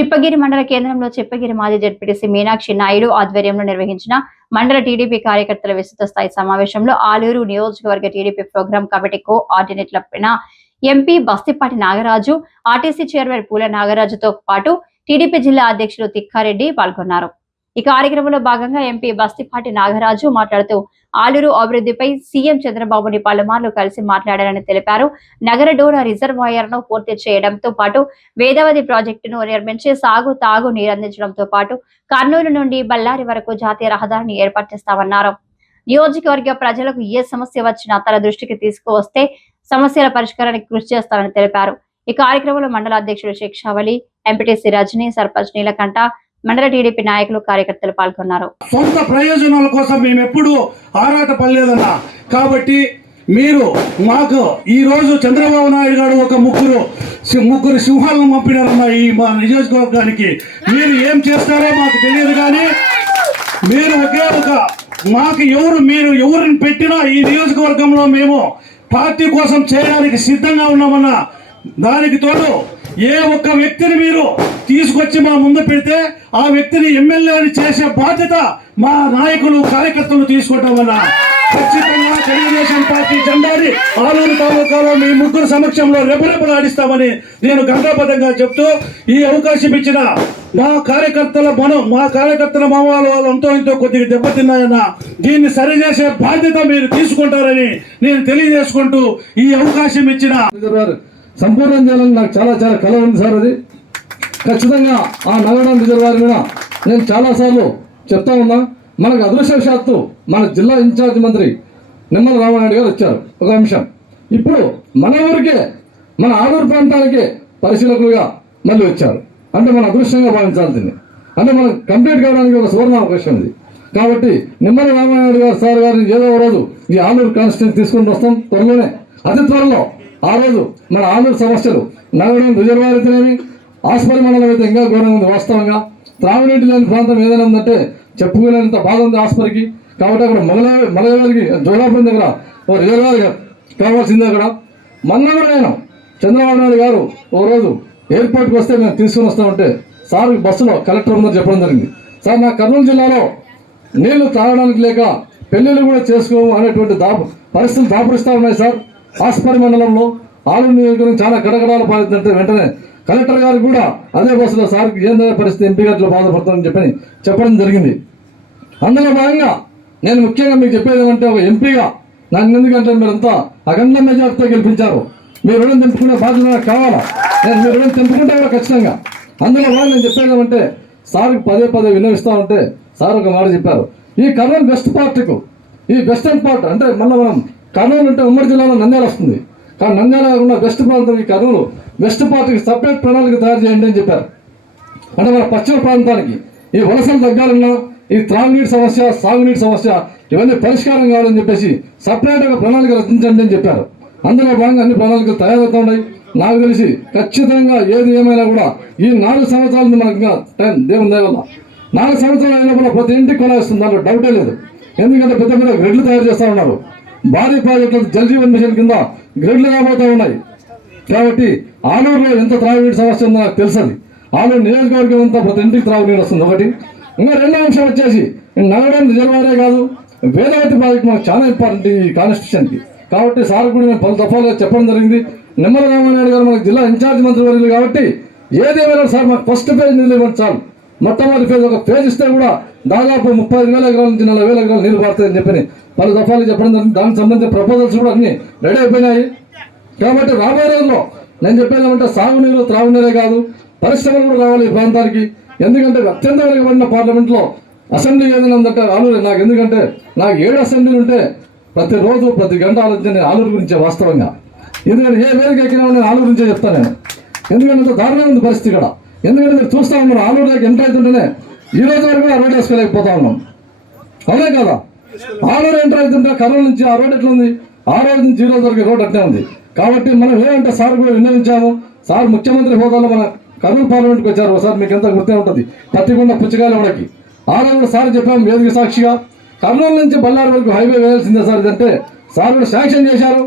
చిప్పగిరి మండల కేంద్రంలో చిప్పగిరి మాజీ జడ్పీటీసీ మీనాక్షి నాయుడు ఆధ్వర్యంలో నిర్వహించిన మండల టీడీపీ కార్యకర్తల విస్తృత స్థాయి సమావేశంలో ఆలూరు నియోజకవర్గ టీడీపీ ప్రోగ్రాం కమిటీ కోఆర్డినేటర్ల MP Bastipati Nagaraju, RTC chairman Poola నాగరాజుతో పాటు టీడీపీ జిల్లా అధ్యక్షులు తిక్కారెడ్డి పాల్గొన్నారు. ఈ కార్యక్రమంలో భాగంగా ఎంపీ బస్తిపాటి నాగరాజు మాట్లాడుతూ ఆలూరు అభివృద్ధిపై సీఎం చంద్రబాబుని పలుమార్లు కలిసి మాట్లాడారని తెలిపారు. నగర డోరా రిజర్వాయర్ ను పూర్తి చేయడంతో పాటు వేదవతి ప్రాజెక్టును నిర్మించి సాగు తాగు నీరందించడంతో పాటు కర్నూలు నుండి బళ్ళారి వరకు జాతీయ రహదారిని ఏర్పాటు చేస్తామన్నారు. నియోజకవర్గ ప్రజలకు ఏ సమస్య వచ్చినా తన దృష్టికి తీసుకువస్తే సమస్యల పరిష్కారానికి కృషి చేస్తారని తెలిపారు. ఈ కార్యక్రమంలో మండల అధ్యక్షుడు శిక్షావళి, ఎంపీటీసీ రజనీ, సర్పంచ్ నీలకంఠ, మండల టీడీపీ నాయకులు, కార్యకర్తలు పాల్గొన్నారు. సొంత ప్రయోజనాల కోసం మేము ఎప్పుడు ఆరాట పడలేదన్నా. కాబట్టి మీరు మాకు ఈ రోజు చంద్రబాబు నాయుడు గారు ఒక ముగ్గురు సింహాలను పంపినారన్న ఈ మా నియోజకవర్గానికి. మీరు ఏం చేస్తారో మాకు తెలియదు, కానీ మీరు మాకు మీరు ఎవరిని పెట్టినా ఈ నియోజకవర్గంలో మేము పార్టీ కోసం చేయడానికి సిద్ధంగా ఉన్నామన్నా. దానికి తోడు ఏ ఒక్క వ్యక్తిని మీరు తీసుకొచ్చి మా ముందు పెడితే ఆ వ్యక్తిని ఎమ్మెల్యేని చేసే బాధ్యత మా నాయకులు, కార్యకర్తలు తీసుకుంటామన్నా. ఖచ్చితంగా తెలుగుదేశం పార్టీ జెండాని ఆలూరు తాలూకాలో మీ ముగ్గురు సమక్షంలో రెపరెపలాడిస్తామని నేను గంటాబద్ధంగా చెప్తూ, ఈ అవకాశం ఇచ్చిన మా కార్యకర్తల మామూలు వాళ్ళు ఎంతో ఇంతో కొద్దిగా దెబ్బతిన్నాయన్నా. దీన్ని సరిచేసే బాధ్యత మీరు తీసుకుంటారని నేను తెలియజేసుకుంటూ ఈ అవకాశం ఇచ్చిన సంపూర్ణం చేయాలని నాకు చాలా కళ ఉంది సార్. అది ఖచ్చితంగా ఆ నగరం రిజర్వాయర్ మీద నేను చాలాసార్లు చెప్తా ఉన్నా. మనకు అదృష్టవశాత్తు మన జిల్లా ఇన్ఛార్జ్ మంత్రి నిమ్మల రామానాయుడు గారు వచ్చారు. ఒక అంశం, ఇప్పుడు మన ఊరికే, మన ఆలూరు ప్రాంతానికే పరిశీలకులుగా మళ్ళీ వచ్చారు అంటే మన అదృష్టంగా భావించాల్సింది. అంటే మనం కంప్లీట్ కావడానికి ఒక సువర్ణ అవకాశం ఇది. కాబట్టి నిమ్మల రామానాయుడు గారు సార్ గారిని ఏదో రోజు ఈ ఆలూరు కాన్స్టిట్యూన్సీ తీసుకొని వస్తాం త్వరలోనే, అతి త్వరలో. ఆ రోజు మన ఆలూరు సమస్యలు నగరం రిజర్వాయర్ అయితేనేమి, ఆస్పరి మండలం అయితే ఇంకా ఘోరంగా ఉంది. వాస్తవంగా త్రాగునీటి లేని ప్రాంతం ఏదైనా ఉందంటే చెప్పుకోలేనంత బాధ ఉంది ఆస్పరికి. కాబట్టి అక్కడ మలయవారికి జోలాపురం దగ్గర ఓ రిజర్వాయర్ కావాల్సింది. అక్కడ మొన్న కూడా నేను చంద్రబాబు నాయుడు గారు ఓ రోజు ఎయిర్పోర్ట్కి వస్తే మేము తీసుకుని వస్తామంటే సార్ బస్సులో కలెక్టర్ ఉందని చెప్పడం జరిగింది. సార్ నా కర్నూలు జిల్లాలో నీళ్లు తాగడానికి లేక పెళ్లిళ్ళు కూడా చేసుకోము అనేటువంటి పరిస్థితులు దాపురిస్తూ ఉన్నాయి సార్. ఆస్పరి మండలంలో ఆలూరు నియోజకవర్గం చాలా గడగడాలు పాలిందంటే వెంటనే కలెక్టర్ గారికి కూడా అదే బస్సులో సార్కి ఏందనే పరిస్థితి ఎంపీ గారిలో బాధపడతామని చెప్పడం జరిగింది. అందులో భాగంగా నేను ముఖ్యంగా మీకు చెప్పేది ఏమంటే, ఒక ఎంపీగా నన్ను ఎందుకంటే మీరంతా అఖండ మెజార్టీతో గెలిపించారు. మీ రుణం తెంపుకునే బాధ్యత నాకు కావాలా. నేను మీ రుణం తెంపుకుంటా కూడా ఖచ్చితంగా. అందులో భాగంగా నేను చెప్పేది ఏమంటే, సార్కి పదే విన్నవిస్తామంటే సార్ ఒక మాట చెప్పారు. ఈ కర్నూలు వెస్ట్ పార్ట్కు, ఈ వెస్టర్న్ పార్ట్ అంటే మళ్ళీ మనం కర్నూలు అంటే ఉమ్మడి జిల్లాలో నంద్యాల వస్తుంది, కానీ నంద్యాల కాకుండా వెస్ట్ ప్రాంతం ఈ కర్నూలు వెస్ట్ పార్టీకి సపరేట్ ప్రణాళిక తయారు చేయండి అని చెప్పారు. అంటే మన పశ్చిమ ప్రాంతానికి ఈ వలసలు తగ్గాలన్నా, ఈ త్రాగునీటి సమస్య, సాగునీటి సమస్య ఇవన్నీ పరిష్కారం కావాలని చెప్పేసి సపరేట్గా ప్రణాళిక రచించండి అని చెప్పారు. అందులో భాగంగా అన్ని ప్రణాళికలు తయారవుతూ ఉన్నాయి. నాకు తెలిసి ఖచ్చితంగా ఏది ఏమైనా కూడా ఈ 4 సంవత్సరాలు మనకు టైం దేవుని దయ వల్ల 4 సంవత్సరాలు అయినా కూడా ప్రతి ఇంటికి కొలాయిస్తుంది, దాంట్లో డౌటే లేదు. ఎందుకంటే పెద్ద గ్రిడ్లు తయారు చేస్తూ ఉన్నారు. భారీ ప్రాజెక్టులు జల్ జీవన్ మిషన్ కింద గ్రిడ్లు రాబోతూ ఉన్నాయి. కాబట్టి ఆలూరులో ఎంత త్రాగునీటి సమస్య ఉందో నాకు తెలుసది. ఆలూరు నియోజకవర్గం అంతా ప్రతి ఇంటికి త్రాగునీరు వస్తుంది ఒకటి. ఇంకా రెండో అంశం వచ్చేసి నగరం రిజర్వాయరే కాదు, వేదవతి ప్రాజెక్ట్ మనకు చాలా ఇంపార్టెంట్ ఈ కాన్స్టిట్యూషన్కి. కాబట్టి సార్ కూడా నేను పలు దఫాలుగా చెప్పడం జరిగింది. నిమ్మల రామానాయుడు గారు మనకు జిల్లా ఇన్ఛార్జ్ మంత్రి వర్యులు కాబట్టి ఏదేమైనా సార్ మాకు ఫస్ట్ ఫేజ్ నీళ్ళు ఇవ్వండి చాలు. మొట్టమొదటి ఫేజ్ ఒక ఫేజ్ ఇస్తే కూడా దాదాపు 35,000 ఎకరాల నుంచి 40,000 ఎకరాలు నీళ్ళు పడతాయని చెప్పి పలు దఫాలు చెప్పడం జరిగింది. దానికి సంబంధించిన ప్రపోజల్స్ కూడా అన్ని రెడీ అయిపోయినాయి. కాబట్టి రాబోయే రోజుల్లో నేను చెప్పేది ఏమంటే, సాగునీరు త్రాగునీరే కాదు, పరిశ్రమలు కూడా రావాలి ఈ ప్రాంతానికి. ఎందుకంటే అత్యంత వెనుకబడిన పార్లమెంట్లో అసెంబ్లీ ఏదైనా ఉందంటే ఆలూరు. నాకు ఎందుకంటే నాకు 7 అసెంబ్లీలు ఉంటే ప్రతిరోజు ప్రతి గంట ఆలోచన నేను ఆలూరు గురించే వాస్తవంగా. ఎందుకంటే ఏ వేదిక ఎక్కినా నేను ఆలూరు గురించే చెప్తాను నేను. ఎందుకంటే అంత దారుణంగా ఉంది పరిస్థితి ఇక్కడ. ఎందుకంటే మీరు చూస్తూ ఉన్నారు ఆలూరులోకి ఎంటర్ అవుతుంటేనే ఈ రోజు వరకు ఆ రోడ్ వేసుకోలేకపోతా ఉన్నాం. అవునే కదా, ఆలూరు ఎంటర్ అవుతుంటే కర్నూలు నుంచి ఆ రోడ్ ఎట్లా ఉంది, ఆ రోజు నుంచి ఈ రోజు వరకు రోడ్ అట్లే ఉంది. కాబట్టి మనం ఏమంటే సార్ కూడా విన్నవించాము. సార్ ముఖ్యమంత్రి హోదాలో మన కర్నూలు పార్లమెంట్కి వచ్చారు. ఒకసారి మీకు ఎంత గుర్తే ఉంటుంది, పత్తికొండ పుచ్చకాయల వడకి. ఆ రోజు సార్ చెప్పాము వేదిక సాక్షిగా, కర్నూలు నుంచి బళ్ళారి వరకు హైవే వేయాల్సిందే సార్ ఇదంటే సార్ కూడా శాంక్షన్ చేశారు.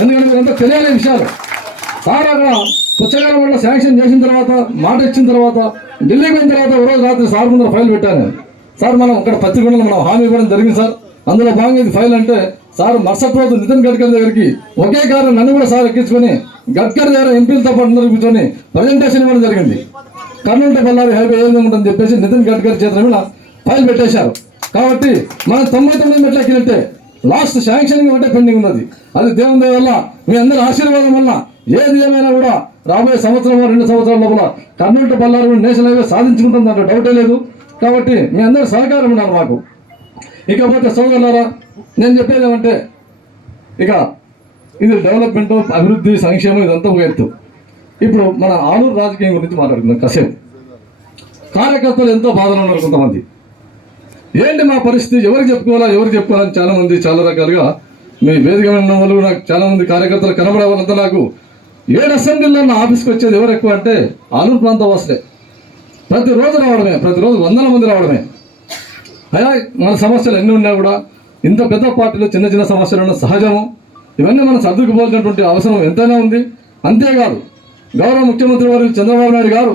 ఎందుకంటే మీరంతా తెలియాలి విషయాలు. సార్ అక్కడ పుచ్చకాయల వల్ల శాంక్షన్ చేసిన తర్వాత మాట ఇచ్చిన తర్వాత ఢిల్లీకి పోయిన తర్వాత ఒక రోజు రాత్రి సార్ ముందర ఫైల్ పెట్టాను. సార్ మనం ఇక్కడ పత్రికలో మనం హామీ ఇవ్వడం జరిగింది సార్, అందులో భాగంగా ఇది ఫైల్ అంటే సార్ మరుసటి రోజు నితిన్ గడ్కరీ దగ్గరికి ఒకే కారణం నన్ను కూడా సార్ ఎక్కించుకొని గడ్కరీ దగ్గర ఎంపీలతో పాటు అందరూ కూర్చొని ప్రజెంటేషన్ ఇవ్వడం జరిగింది. కర్నూలు టు బళ్ళారి హైవే ఏ విధంగా ఉంటుందని చెప్పేసి నితిన్ గడ్కరీ చేతుల మీద ఫైల్ పెట్టేశారు. కాబట్టి మనం 99 మెట్లు ఎక్కినట్టే లాస్ట్ శాంక్షనింగ్ ఒకటే పెండింగ్ ఉన్నది. అది దేవుని దయ వల్ల మీ అందరి ఆశీర్వాదం వల్ల ఏది ఏమైనా కూడా రాబోయే సంవత్సరం 2 సంవత్సరాల లోపల Kurnool to Ballari national highway సాధించుకుంటుంది దాంట్లో డౌటే లేదు. కాబట్టి మీ అందరి సహకారం ఉన్నారు మాకు. ఇకపోతే సోదరులారా, నేను చెప్పేది ఏమంటే ఇక ఇది డెవలప్మెంట్, అభివృద్ధి, సంక్షేమం ఇదంతా ఒక ఎత్తు. ఇప్పుడు మన ఆలూరు రాజకీయం గురించి మాట్లాడుకుందాం కాసేపు. కార్యకర్తలు ఎంతో బాధలో ఉన్నారు కొంతమంది. ఏంటి మా పరిస్థితి, ఎవరికి చెప్పుకోవాలని చాలా మంది చాలా రకాలుగా మీ వేదిక ఉన్న వాళ్ళు నాకు చాలా మంది కార్యకర్తలు కనబడే వాళ్ళంతా నాకు 7 అసెంబ్లీలో నా ఆఫీస్కి వచ్చేది ఎవరు ఎక్కువ అంటే ఆలూరు ప్రాంత వాసులే. ప్రతిరోజు రావడమే, ప్రతిరోజు వందల మంది రావడమే. అయ్యా మన సమస్యలు ఎన్ని ఉన్నా కూడా ఇంత పెద్ద పార్టీలో చిన్న చిన్న సమస్యలు ఉన్న సహజము. ఇవన్నీ మనం సర్దుకుపోవాల్సినటువంటి అవసరం ఎంతైనా ఉంది. అంతేకాదు గౌరవ ముఖ్యమంత్రి వారు చంద్రబాబు నాయుడు గారు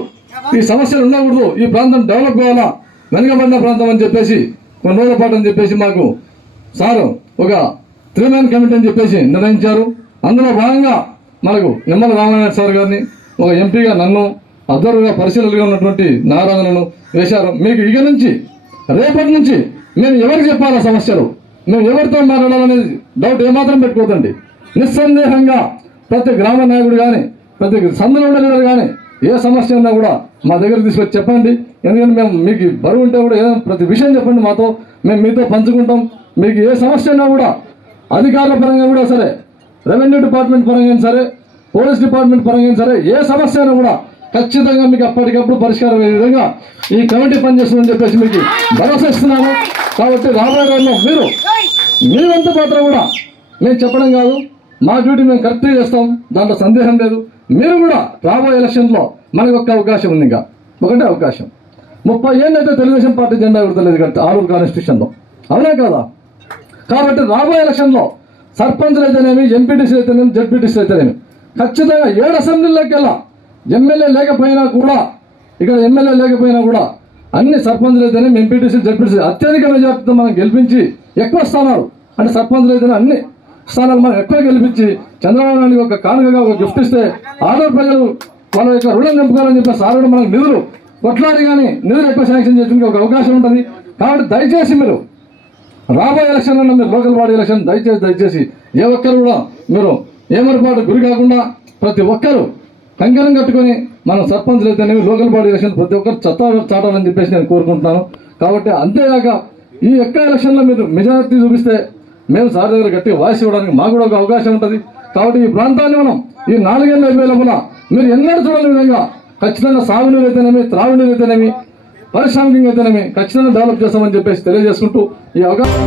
ఈ సమస్యలు ఉండకూడదు, ఈ ప్రాంతం డెవలప్ కావాలా, వెనుకబడిన ప్రాంతం అని చెప్పేసి కొన్ని రోజుల పాటు అని చెప్పేసి మాకు సారు ఒక 3-man కమిటీ అని చెప్పేసి నిర్ణయించారు. అందులో భాగంగా మనకు నిమ్మల రామానాయుడు సార్ గారిని ఒక ఎంపీగా నన్ను అబ్జర్వర్గా పరిశీలనగా ఉన్నటువంటి నారాయణను వేశారు. మీకు ఇక నుంచి రేపటి నుంచి మేము ఎవరికి చెప్పాలా సమస్యలు, మేము ఎవరితో మాట్లాడాలనేది డౌట్ ఏమాత్రం పెట్టుకోదండి. నిస్సందేహంగా ప్రతి గ్రామ నాయకుడు కానీ ప్రతి సందులో ఉండేవాడు కానీ ఏ సమస్య ఉన్నా కూడా మా దగ్గర తీసుకొచ్చి చెప్పండి. ఎందుకంటే మేము మీకు బరువు ఉంటే కూడా ఏదైనా ప్రతి విషయం చెప్పండి మాతో, మేము మీతో పంచుకుంటాం. మీకు ఏ సమస్య ఉన్నా కూడా అధికారుల పరంగా కూడా సరే, రెవెన్యూ డిపార్ట్మెంట్ పరంగా సరే, పోలీస్ డిపార్ట్మెంట్ పరంగా సరే, ఏ సమస్య అయినా కూడా ఖచ్చితంగా మీకు అప్పటికప్పుడు పరిష్కారం అయ్యే విధంగా ఈ కమిటీ పనిచేస్తుందని చెప్పేసి మీకు భరోసా ఇస్తున్నాను. కాబట్టి రాబోయే రోజుల్లో మీ వంతు పాత్ర కూడా మేము చెప్పడం కాదు, మా డ్యూటీ మేము కరెక్ట్గా చేస్తాం, దాంట్లో సందేహం లేదు. మీరు కూడా రాబోయే ఎలక్షన్లో మనకు ఒక అవకాశం ఉంది, ఇంకా ఒకటే అవకాశం. 30 ఏళ్ళు అయితే తెలుగుదేశం పార్టీ జెండా ఎగురతలేదు కదా ఆలూరు కాన్స్టిట్యూషన్లో, అవునా కదా? కాబట్టి రాబోయే ఎలక్షన్లో సర్పంచ్లు అయితేనేమి, ఎంపీటీసీలు అయితేనేమి, జెడ్పీటీసీలు అయితేనేమి ఖచ్చితంగా 7 అసెంబ్లీలోకి వెళ్ళా ఎమ్మెల్యే లేకపోయినా కూడా, ఇక్కడ ఎమ్మెల్యే లేకపోయినా కూడా అన్ని సర్పంచ్లు అయితేనేమి, ఎంపీటీసీలు, జెడ్పీటీసీ అత్యధిక మెజార్టీతో మనం గెలిపించి ఎక్కువ స్థానాలు అంటే సర్పంచ్లు అయితేనే అన్ని స్థానాలు మనం ఎక్కువ గెలిపించి చంద్రబాబు నాయుడు ఒక కానుకగా ఒక గిఫ్ట్ ఇస్తే ఆలూరు ప్రజలు వాళ్ళ యొక్క రుణం నింపుకోవాలని చెప్పి సార్ కూడా మనకు నిధులు కొట్లాడి కానీ నిధులు ఎక్కువ శాంక్షన్ చేసుకునే ఒక అవకాశం ఉంటుంది. కాబట్టి దయచేసి మీరు రాబోయే ఎలక్షన్లో మీరు లోకల్ బాడీ ఎలక్షన్ దయచేసి ఏ ఒక్కరు కూడా మీరు ఏమరపాటు గురి కాకుండా ప్రతి ఒక్కరు కంకణం కట్టుకొని మనం సర్పంచ్లు అయితేనేవి లోకల్ బాడీ ఎలక్షన్ ప్రతి ఒక్కరు చాటాలని చెప్పేసి నేను కోరుకుంటున్నాను. కాబట్టి అంతేగాక ఈ ఒక్క ఎలక్షన్లో మీరు మెజారిటీ చూపిస్తే మేము సార్ దగ్గర గట్టిగా వాయిస్ ఇవ్వడానికి మాకు కూడా ఒక అవకాశం ఉంటుంది. కాబట్టి ఈ ప్రాంతాన్ని మనం ఈ 4 ఏళ్ళ లోపల మీరు ఎన్నడూ చూడని విధంగా ఖచ్చితంగా సాగునీరు అయితేనేమి, త్రాగునీరు అయితేనేమి, పారిశ్రామికంగా అయితేనేమి ఖచ్చితంగా డెవలప్ చేస్తామని చెప్పేసి తెలియజేసుకుంటూ ఈ అవకాశం